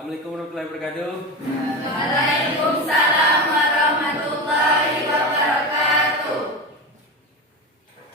Assalamualaikum warahmatullahi wabarakatuh. Waalaikumsalam warahmatullahi wabarakatuh.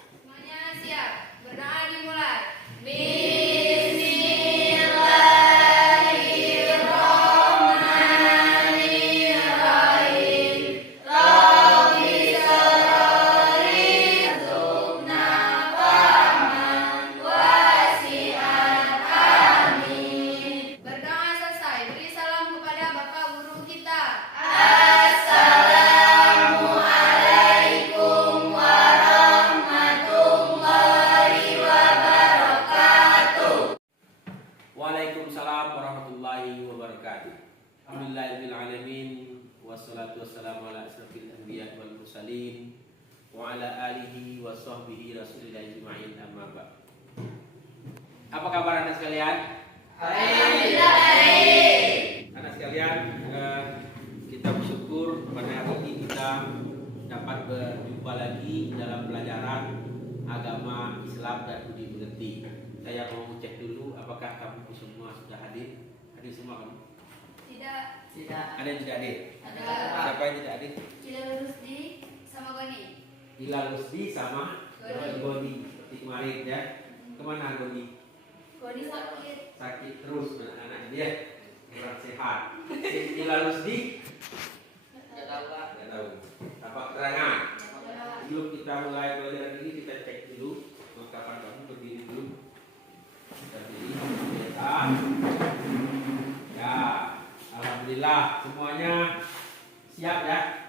Semuanya siap? Berdoa dimulai. Bismillahirrahmanirrahim. Rabbi shrahli sadri fahman wasi'an. Amin. Berdoa selesai. Beri salam kepada Bapak Guru kita. Assalamualaikum warahmatullahi wabarakatuh. Waalaikumsalam warahmatullahi wabarakatuh. Alhamdulillahirabbil alamin wassalatu wassalamu ala asyrafil anbiya wal mursalin wa ala alihi wa sahbihi rasulillahi ajma'in amma ba'd. Apa kabar anak sekalian? Alhamdulillah baik. Anak sekalian, kita bersyukur pada hari ini kita dapat berjumpa lagi dalam pelajaran agama Islam dan budi pekerti. Saya mau cek dulu apakah kamu semua sudah hadir? Hadir semua kamu? Tidak. Ada yang tidak hadir? Ada. Siapa yang tidak hadir? Hilal Rusdi sama Goni. Hilal Rusdi sama Goni. Goni seperti kemarin ya. Kemana Goni? Goni sakit. Sakit terus anak-anak dia kurang sehat. Hilal Rusdi? Tidak tahu Pak. Tidak tahu. Apa keterangan? Sebelum kita mulai pelajaran ini kita cek dulu kapan kamu berdiri dulu. Berdiri. Ya, alhamdulillah semuanya siap ya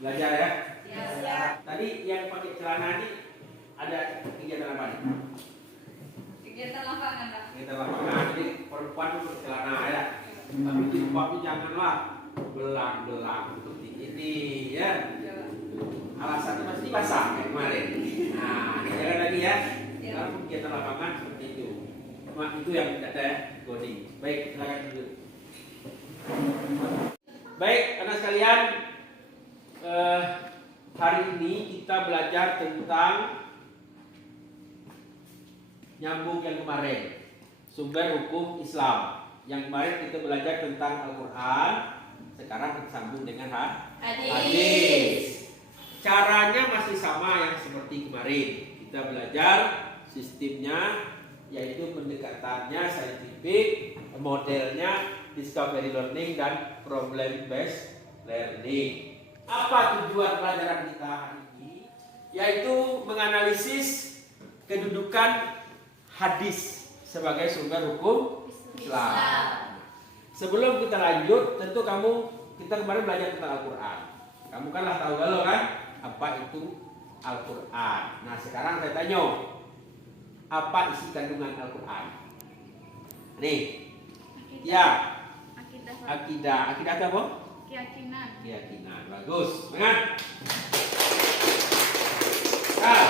belajar ya. Siap. Tadi yang pakai celana ini ada kegiatan apa nih? Kegiatan lapangan Pak. Kegiatan lapangan. Jadi perempuan itu pakai celana ya. Tapi di rumah itu janganlah belang-belang seperti ini ya. Alasannya pasti basah kayak kemarin. Nah, jangan lagi ya. Kalau kegiatan lapangan seperti itu. Cuma itu yang tidak ada ya, Goni. Baik, silakan dulu. Baik, anak sekalian, hari ini kita belajar tentang nyambung yang kemarin, sumber hukum Islam. Yang kemarin kita belajar tentang Al-Quran, sekarang kita sambung dengan hadis. Caranya masih sama yang seperti kemarin. Kita belajar sistemnya, yaitu pendekatannya saintifik, modelnya discovery learning dan problem based learning. Apa tujuan pelajaran kita hari ini? Yaitu menganalisis kedudukan hadis sebagai sumber hukum Islam. Sebelum kita lanjut, tentu kita kemarin belajar tentang Al-Quran. Kamu kan lah tahu galau kan apa itu Al-Quran. Nah sekarang saya tanya, apa isi kandungan Al-Quran? Nih, ya. Akidah itu apa? Keyakinan. Bagus. Semangat. Nah,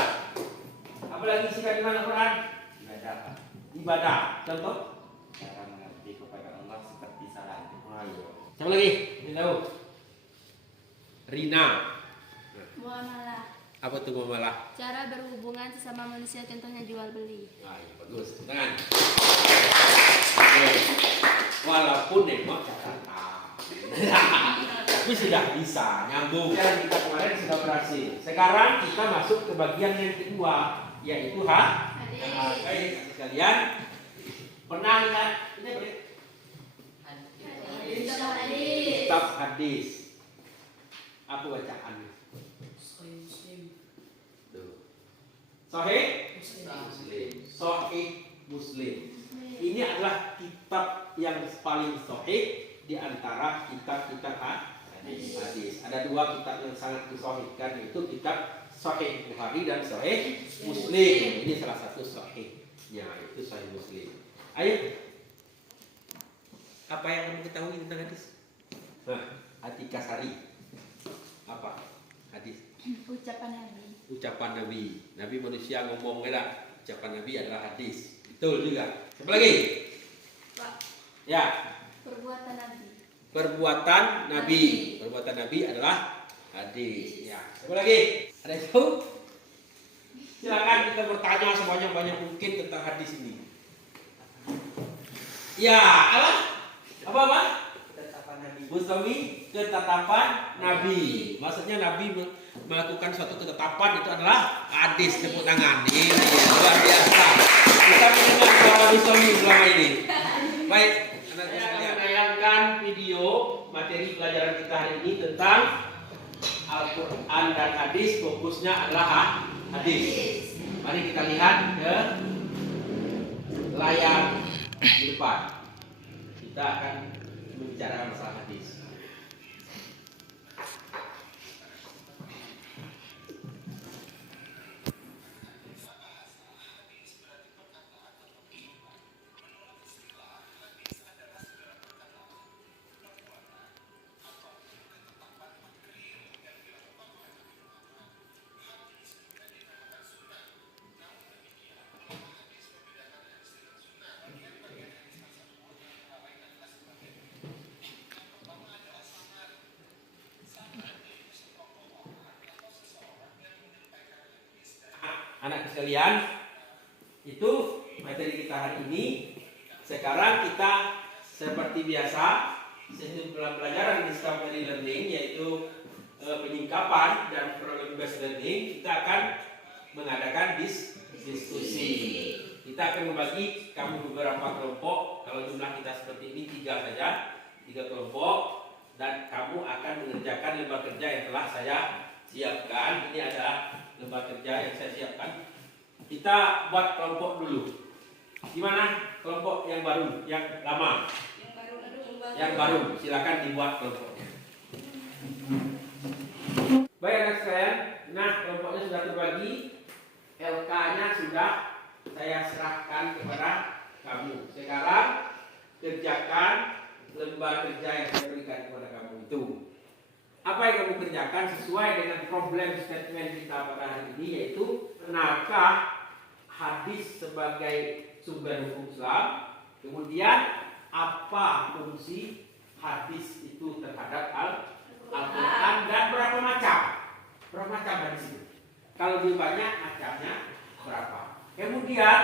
apa lagi isi kandungan Al-Quran? Ibadah. Contoh? Cara mengerti kepada Allah seperti salat. Ayo. Siapa lagi? Ini tahu. Rina. Muamalah. Apa tuh muamalah? Cara berhubungan sesama manusia, contohnya jual beli. Ayo, bagus. Tangan. Walaupun nembak catatan, tapi sudah bisa nyambung. Yang kita kemarin sudah berhasil. Sekarang kita masuk ke bagian yang kedua, yaitu Hadis. Baik, sekalian. Pernah lihat ini apa? Kitab hadis. Apa bacaannya? Sahih Muslim. Sahih Muslim. Ini adalah kitab yang paling sahih di antara kitab-kitab hadis. Ada dua kitab yang sangat disahihkan, yaitu kitab Sahih Bukhari dan Sahih Muslim. Ini salah satu sahihnya, itu Sahih Muslim. Ayo, apa yang kamu ketahui tentang hadis? Atika Sari. Apa hadis? Ucapan Nabi. Ucapan Nabi. Nabi manusia ngomong enggak? Ucapan Nabi adalah hadis. Betul juga. Siapa lagi? Pak. Ya. Perbuatan Nabi. Perbuatan Nabi. Perbuatan Nabi adalah hadis. Ya. Siapa lagi? Ada yang tahu? Silakan kita bertanya sebanyak-banyak mungkin tentang hadis ini. Ya, apa? Apa? Ketetapan Nabi. Mustawi ketetapan Nabi. Maksudnya Nabi melakukan suatu ketetapan itu adalah hadis. Tepuk tangan. Ini luar biasa. Kita mendengar suara Mustawi selama ini. Baik, saya akan menayangkan video materi pelajaran kita hari ini tentang Al-Quran dan hadis. Fokusnya adalah hadis. Mari kita lihat ke layar di depan. Kita akan membicarakan masalah hadis. Anak sekalian, itu materi kita hari ini. Sekarang kita seperti biasa, dalam pelajaran discovery learning, yaitu penyingkapan dan problem based learning, kita akan mengadakan diskusi. Kita akan membagi kamu beberapa kelompok. Kalau jumlah kita seperti ini 3 saja, 3 kelompok, dan kamu akan mengerjakan lembar kerja yang telah saya siapkan. Ini adalah lembar kerja yang saya siapkan. Kita buat kelompok dulu. Gimana kelompok yang baru, yang lama? Yang baru, silakan dibuat kelompoknya. Baik anak sekalian, nah kelompoknya sudah terbagi. LK-nya sudah saya serahkan kepada kamu. Sekarang kerjakan lembar kerja yang saya berikan kepada kamu itu. Apa yang kamu kerjakan sesuai dengan problem statement kita pada hari ini, yaitu benarkah hadis sebagai sumber hukum Islam, kemudian apa fungsi hadis itu terhadap Al-Quran dan berapa macam hadis itu. Kalau dia banyak, macamnya berapa. Kemudian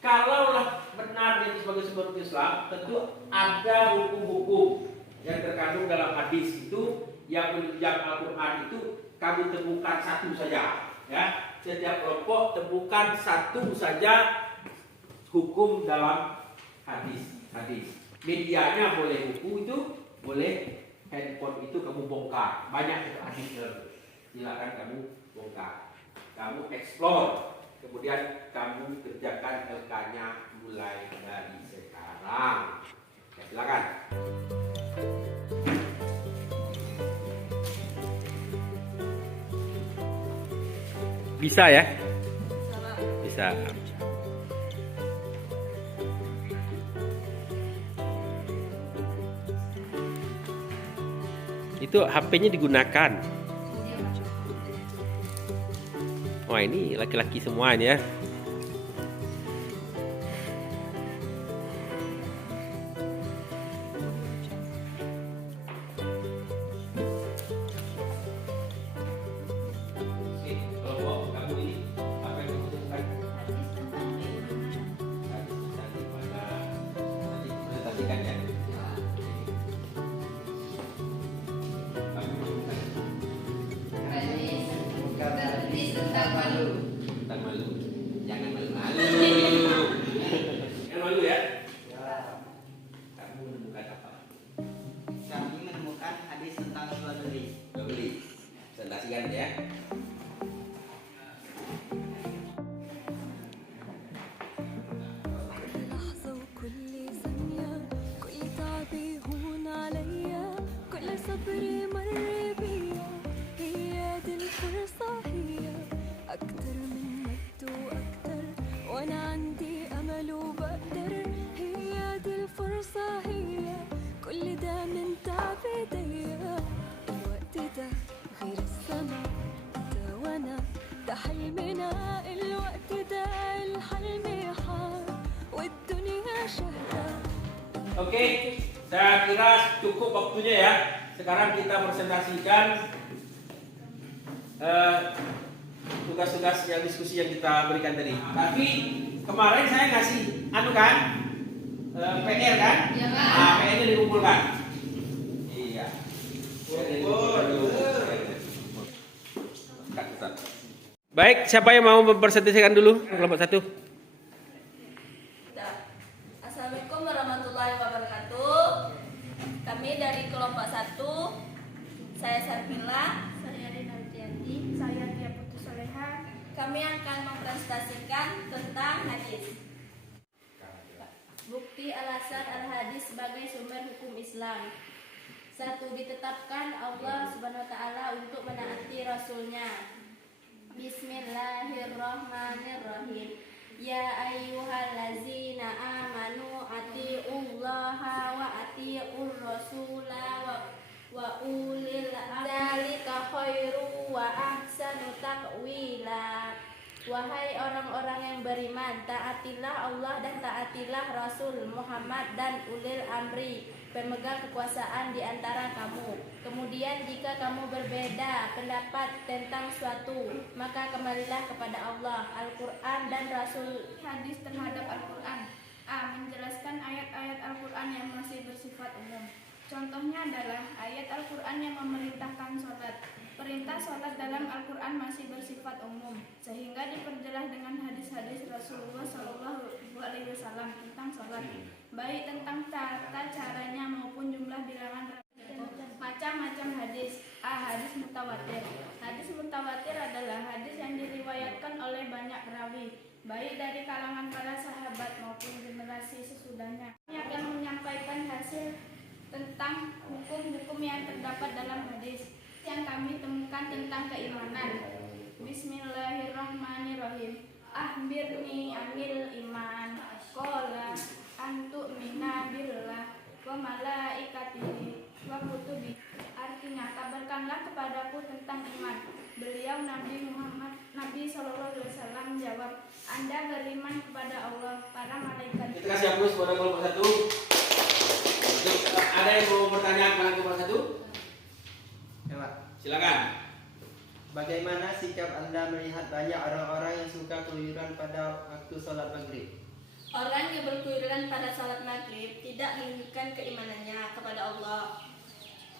kalaulah benar dia sebagai sumber hukum Islam, tentu ada hukum-hukum yang terkandung dalam hadis itu. Yang menunjang Al-Quran itu kami temukan satu saja, ya. Setiap kelompok temukan satu saja hukum dalam hadis. Medianya boleh buku itu, boleh handphone itu kamu bongkar. Banyak itu hadis, silakan kamu bongkar. Kamu explore, kemudian kamu kerjakan LK-nya mulai dari sekarang. Ya, silakan. Bisa ya? Bisa. Itu HP-nya digunakan. Wah, ini laki-laki semua ini ya. Tentang malu. Jangan malu-malu. Jangan malu ya. Kamu menemukan apa? Kami menemukan hadis tentang jual beli. Presentasikan ya. لحظة وكل ثانية كل تعبي هون عليا كل صبري مر بيا هي دي الفرصة هي أكتر من مجد وأكتر وأنا عندي أمل وبقدر هي دي الفرصة هي كل ده من تعب ايديا الوقت ده غير السما انت وانا ده حلمنا الوقت ده الحلم حار والدنيا شهدة. Oke, saya kira cukup waktunya ya. Sekarang kita presentasikan tugas-tugas diskusi yang kita berikan tadi. Tapi kemarin saya kasih PR kan? Iya, Pak. Nah, PR-nya dikumpulkan. Iya. Baik, siapa yang mau mempresentasikan dulu kelompok 1? Assalamualaikum warahmatullahi wabarakatuh. Kami dari kelompok 1. Saya Sarmila. Saya Rina Widianti. Saya Tia Putu Soleha. Kami akan mempresentasikan tentang hadis. Bukti alasan al-hadis sebagai sumber hukum Islam. 1. Ditetapkan Allah Subhanahu wa taala untuk menaati rasulnya. Bismillahirrahmanirrahim. Ya ayyuhallazina amanu atiullaha wa atiur rasula wa ulil amri khairu wa ahsanu taqwila. Wahai orang-orang yang beriman, taatilah Allah dan taatilah Rasul Muhammad dan ulil amri, pemegang kekuasaan di antara kamu. Kemudian jika kamu berbeda pendapat tentang suatu, maka kembalilah kepada Allah, Al-Quran dan Rasul. Hadis terhadap Al-Quran. A. Menjelaskan ayat-ayat Al-Quran yang masih bersifat umum. Contohnya adalah ayat Al-Quran yang memerintahkan sholat. Perintah sholat dalam Al-Quran masih bersifat umum, sehingga diperjelas dengan hadis-hadis Rasulullah SAW tentang sholat, baik tentang tata caranya maupun jumlah bilangan. Macam-macam hadis. A. Hadis mutawatir. Hadis mutawatir adalah hadis yang diriwayatkan oleh banyak perawi, baik dari kalangan para sahabat maupun generasi sesudahnya. Ini akan menyampaikan hasil tentang hukum-hukum yang terdapat dalam hadis yang kami temukan tentang keimanan. Bismillahirrahmanirrahim. Akhbirni anil iman. Qala antu'mina billah wa malaikatihi wa kutubi. Artinya, kabarkanlah kepadaku tentang iman. Beliau Nabi SAW menjawab, Anda beriman kepada Allah, para malaikat. Kita kasih aplaus pada kelompok 1. Ada yang mau bertanya kepada kelompok 1? Ya, Pak. Silakan. Bagaimana sikap Anda melihat banyak orang-orang yang suka keluyuran pada waktu sholat maghrib? Orang yang berkeluyuran pada salat maghrib tidak menunjukkan keimanannya kepada Allah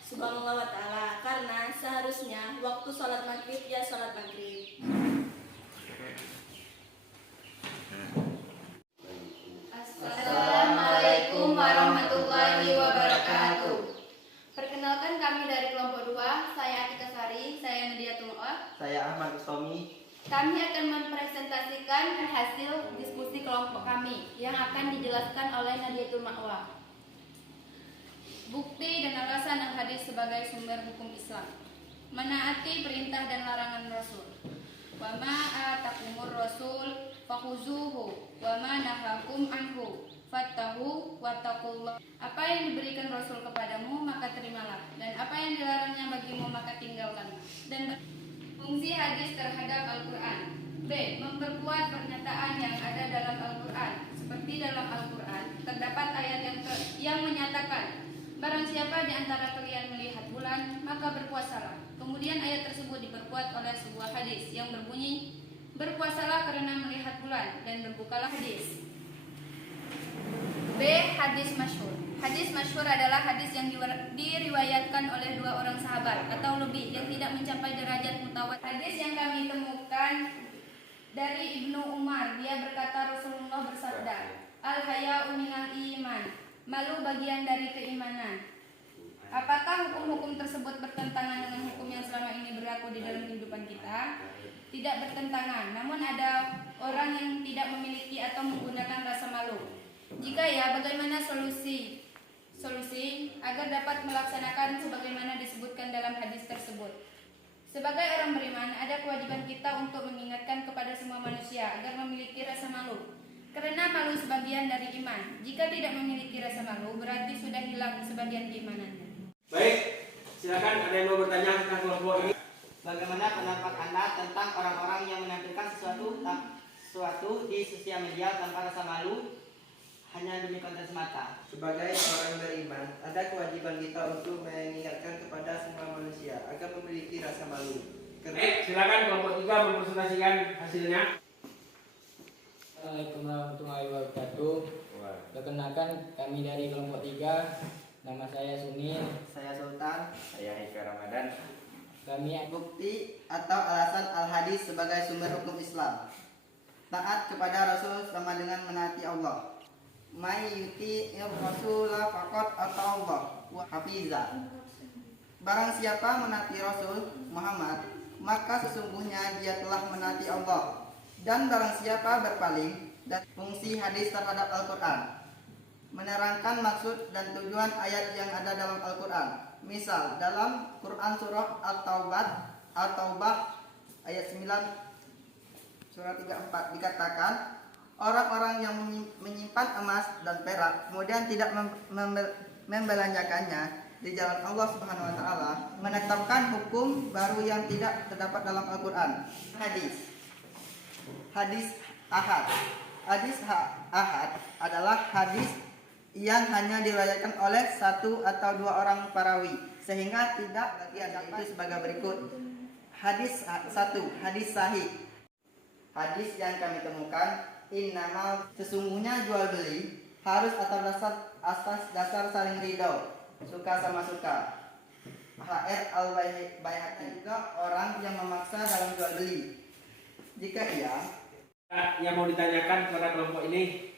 Subhanahu wa taala, karena seharusnya waktu salat maghrib ya salat maghrib. Assalamualaikum warahmatullahi wabarakatuh. Perkenalkan, kami dari kelompok 2. Saya Atika Sari, saya Nadia Tumua. Saya Ahmad Ustomi. Kami akan mempresentasikan hasil diskusi kelompok kami yang akan dijelaskan oleh Nadiatul Ma'wa. Bukti dan alasan al-hadis sebagai sumber hukum Islam. Menaati perintah dan larangan Rasul. Wa ma atakumur Rasul fakhuzuhu wa ma nahakum anhu fattahu wattaqullah. Apa yang diberikan Rasul kepadamu maka terimalah, dan apa yang dilarangnya bagimu maka tinggalkanlah. Dan fungsi hadis terhadap Al-Quran. B. Memperkuat pernyataan yang ada dalam Al-Quran. Seperti dalam Al-Quran terdapat ayat yang menyatakan, barang siapa di antara kalian melihat bulan, maka berpuasalah. Kemudian ayat tersebut diperkuat oleh sebuah hadis yang berbunyi, berpuasalah karena melihat bulan, dan berbukalah. Hadis. B. Hadis masyhur. Hadis masyhur adalah hadis yang diriwayatkan oleh 2 orang sahabat atau lebih yang tidak mencapai derajat mutawatir. Hadis yang kami temukan dari Ibnu Umar, dia berkata Rasulullah bersabda, Al-haya'u minal iman. Malu bagian dari keimanan. Apakah hukum-hukum tersebut bertentangan dengan hukum yang selama ini berlaku di dalam kehidupan kita? Tidak bertentangan, namun ada orang yang tidak memiliki atau menggunakan rasa malu. Jika ya, bagaimana solusi agar dapat melaksanakan sebagaimana disebutkan dalam hadis tersebut? Sebagai orang beriman, ada kewajiban kita untuk mengingatkan kepada semua manusia agar memiliki rasa malu. Karena malu sebagian dari iman. Jika tidak memiliki rasa malu, berarti sudah hilang sebagian keimanannya. Baik, silakan ada yang mau bertanya tentang kelompok ini. Bagaimana pendapat Anda tentang orang-orang yang menampilkan sesuatu di sosial media tanpa rasa malu hanya demi konten semata? Sebagai orang beriman, ada kewajiban kita untuk mengingatkan kepada semua manusia agar memiliki rasa malu. Baik, silakan kelompok 3 mempresentasikan hasilnya. Assalamualaikum warahmatullahi wabarakatuh. Perkenalkan, kami dari kelompok 3. Nama saya Sunil. Saya Sultan. Saya Hika Ramadan. Kami Bukti atau alasan al-hadis sebagai sumber hukum Islam. Taat kepada Rasul sama dengan menaati Allah. May yuti Rasulah faqad atau Allah wa hafiza. Barang siapa menaati Rasul Muhammad, maka sesungguhnya dia telah menaati Allah. Dan barang siapa berpaling, dan fungsi hadis terhadap Al-Quran, menerangkan maksud dan tujuan ayat yang ada dalam Al-Quran. Misal dalam Quran surah At-Taubah ayat 9 surah 34 dikatakan, orang-orang yang menyimpan emas dan perak kemudian tidak membelanjakannya di jalan Allah Subhanahu wa taala, menetapkan hukum baru yang tidak terdapat dalam Al-Quran. Hadis ahad. Hadis ahad adalah hadis yang hanya diriwayatkan oleh satu atau dua orang perawi, sehingga tidak bagi itu sebagai berikut. Hadis 1, hadis sahih. Hadis yang kami temukan, innamal, sesungguhnya jual beli harus atas dasar saling ridho, suka sama suka. HR al-Baihaqi, juga orang yang memaksa dalam jual beli. Jika yang mau ditanyakan kepada kelompok ini,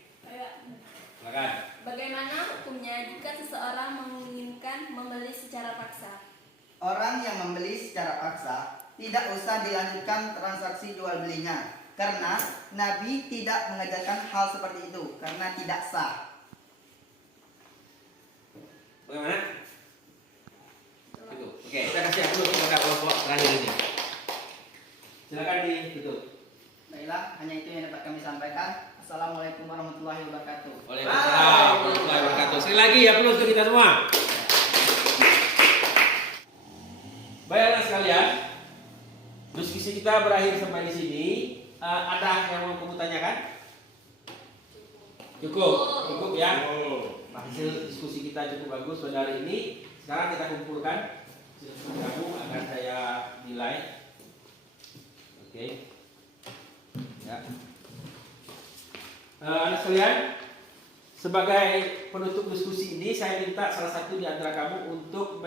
silakan. Bagaimana hukumnya jika seseorang menginginkan membeli secara paksa? orang yang membeli secara paksa tidak usah dilanjutkan transaksi jual belinya, karena Nabi tidak mengajarkan hal seperti itu karena tidak sah. Bagaimana? Itu. Oke, kita kasih dulu kepada kelompok terakhir ini. Silakan ditutup. Baiklah, hanya itu yang dapat kami sampaikan. Assalamualaikum warahmatullahi wabarakatuh. Waalaikumsalam warahmatullahi wabarakatuh. Sekali lagi ya perlu untuk kita semua. Baiklah sekalian, diskusi kita berakhir sampai di sini. Ada yang mau kamu tanyakan? Cukup ya. Hasil diskusi kita cukup bagus pada hari ini. Sekarang kita kumpulkan kamu akan saya nilai. Oke. Ya. Anak sekalian, sebagai penutup diskusi ini saya minta salah satu di antara kamu untuk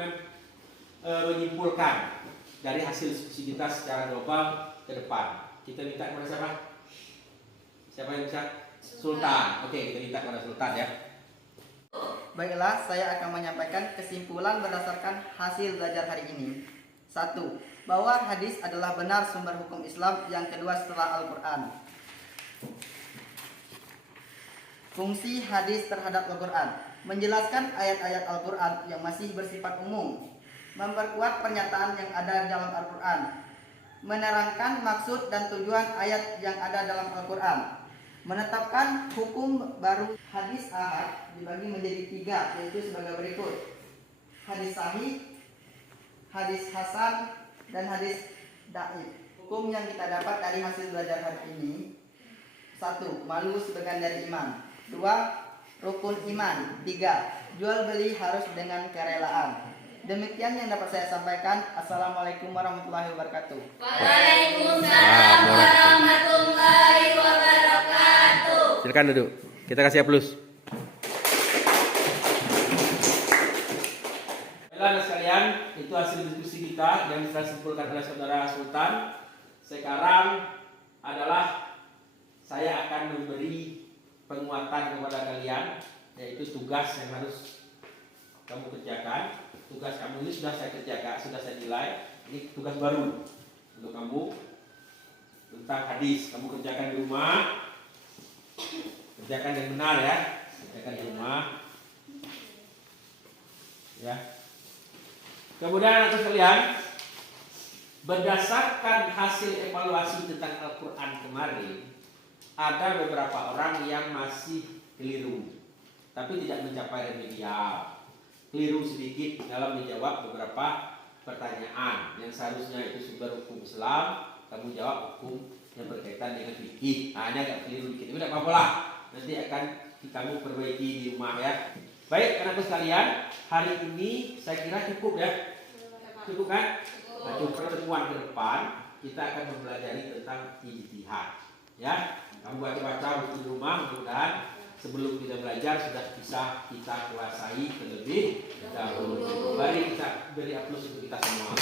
menyimpulkan dari hasil diskusi kita secara global ke depan. Kita minta kepada siapa? Siapa yang bisa? Sultan. Oke, kita minta kepada Sultan ya. Baiklah, saya akan menyampaikan kesimpulan berdasarkan hasil belajar hari ini. 1. Bahwa hadis adalah benar sumber hukum Islam yang kedua setelah Al-Quran. Fungsi hadis terhadap Al-Quran: menjelaskan ayat-ayat Al-Quran yang masih bersifat umum, memperkuat pernyataan yang ada dalam Al-Quran, menerangkan maksud dan tujuan ayat yang ada dalam Al-Quran, menetapkan hukum baru. Hadis ahad dibagi menjadi 3, yaitu sebagai berikut: hadis sahih, hadis hasan, dan hadis dhaif. Hukum yang kita dapat dari hasil belajar hari ini: 1. Malu sebagian dari iman. 2. Rukun iman. 3. Jual beli harus dengan kerelaan. Demikian yang dapat saya sampaikan. Assalamualaikum warahmatullahi wabarakatuh. Waalaikumsalam warahmatullahi wabarakatuh. Silakan duduk. Kita kasih aplaus. Baiklah sekalian, itu hasil diskusi kita yang telah disimpulkan oleh saudara Sultan. Sekarang adalah saya akan memberi penguatan kepada kalian, yaitu tugas yang harus kamu kerjakan. Tugas kamu ini sudah saya kerjakan, sudah saya nilai. Ini tugas baru untuk kamu tentang hadis. Kamu kerjakan di rumah, kerjakan yang benar ya, kerjakan di rumah. Ya. Kemudian anak sekalian, berdasarkan hasil evaluasi tentang Al-Quran kemarin, ada beberapa orang yang masih keliru, tapi tidak mencapai remedial. Keliru sedikit dalam menjawab beberapa pertanyaan yang seharusnya itu sumber hukum Islam, kamu jawab hukum yang berkaitan dengan fikih. Hanya agak keliru dikit, tidak apa-apa lah. Nanti akan kamu perbaiki di rumah ya. Baik, anakku sekalian, hari ini saya kira cukup ya. Cukup kan? Nah, pertemuan ke depan kita akan mempelajari tentang ijtihad. Ya, kamu baca-baca di rumah, mudah-mudahan sebelum kita belajar sudah bisa kita kuasai terlebih dahulu. Mari kita beri aplaus untuk kita semua.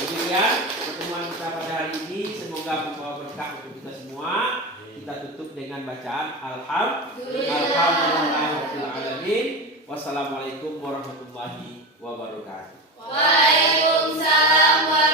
Demikian pertemuan kita pada hari ini, semoga membawa berkah untuk kita semua. Kita tutup dengan bacaan Alhamdulillahirobbilalamin. Wassalamualaikum warahmatullahi wabarakatuh. Waalaikumsalam warahmatullahi